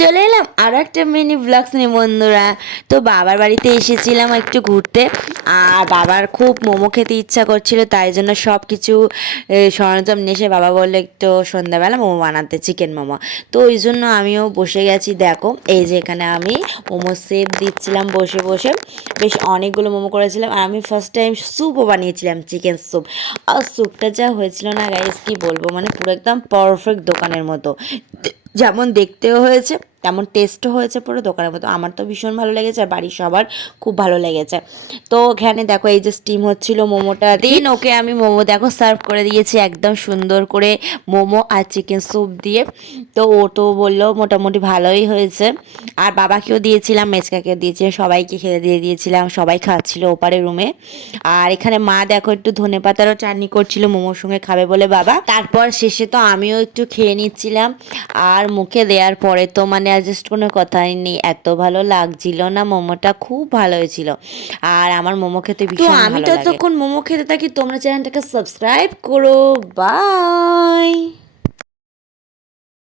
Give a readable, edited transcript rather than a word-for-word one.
চলে এলাম আরও একটা মিনি ব্লগস নিয়ে বন্ধুরা। তো বাবার বাড়িতে এসেছিলাম একটু ঘুরতে, আর বাবার খুব মোমো খেতে ইচ্ছা করছিল, তাই জন্য সব কিছু সরঞ্জাম নিয়ে এসে বাবা বললো একটু সন্ধ্যাবেলা মোমো বানাতে, চিকেন মোমো। তো ওই জন্য আমিও বসে গেছি। দেখো এই যে এখানে আমি মোমো শেপ দিচ্ছিলাম বসে বসে। বেশ অনেকগুলো মোমো করেছিলাম, আর আমি ফার্স্ট টাইম স্যুপও বানিয়েছিলাম, চিকেন স্যুপ। আর স্যুপটা যা হয়েছিল না গাইস, কি বলবো, মানে পুরো একদম পারফেক্ট দোকানের মতো। যেমন দেখতেও হয়েছে তেমন টেস্টও হয়েছে, পুরো দোকানের মতো। আমার তো ভীষণ ভালো লেগেছে, আর বাড়ির সবার খুব ভালো লেগেছে। তো ওখানে দেখো এই যে স্টিম হচ্ছিল মোমোটা, দেন ওকে আমি মোমো দেখো সার্ভ করে দিয়েছি একদম সুন্দর করে, মোমো আর চিকেন স্যুপ দিয়ে। তো ও তো বললো মোটামুটি ভালোই হয়েছে। আর বাবাকেও দিয়েছিলাম, মেচকাকেও দিয়েছিলাম, সবাইকে খেতে দিয়ে দিয়েছিলাম, সবাই খাচ্ছিল ওপারে রুমে। আর এখানে মা দেখো একটু ধনেপাতারও চাটনি করছিল মোমোর সঙ্গে খাবে বলে বাবা। তারপর শেষে তো আমিও একটু খেয়ে নিচ্ছিলাম। আর মুখে দেওয়ার পরে তো মানে জাস্ট কোনো কথাই নেই, এত ভালো লাগছিল না, মোমোটা খুব ভালো হয়েছিল। আর আমার মোমো খেতে ভীষণ ভালো লাগে। তো আমি ততক্ষণ মোমো খেতে থাকি, তোমরা চ্যানেলটাকে সাবস্ক্রাইব করো। বাই।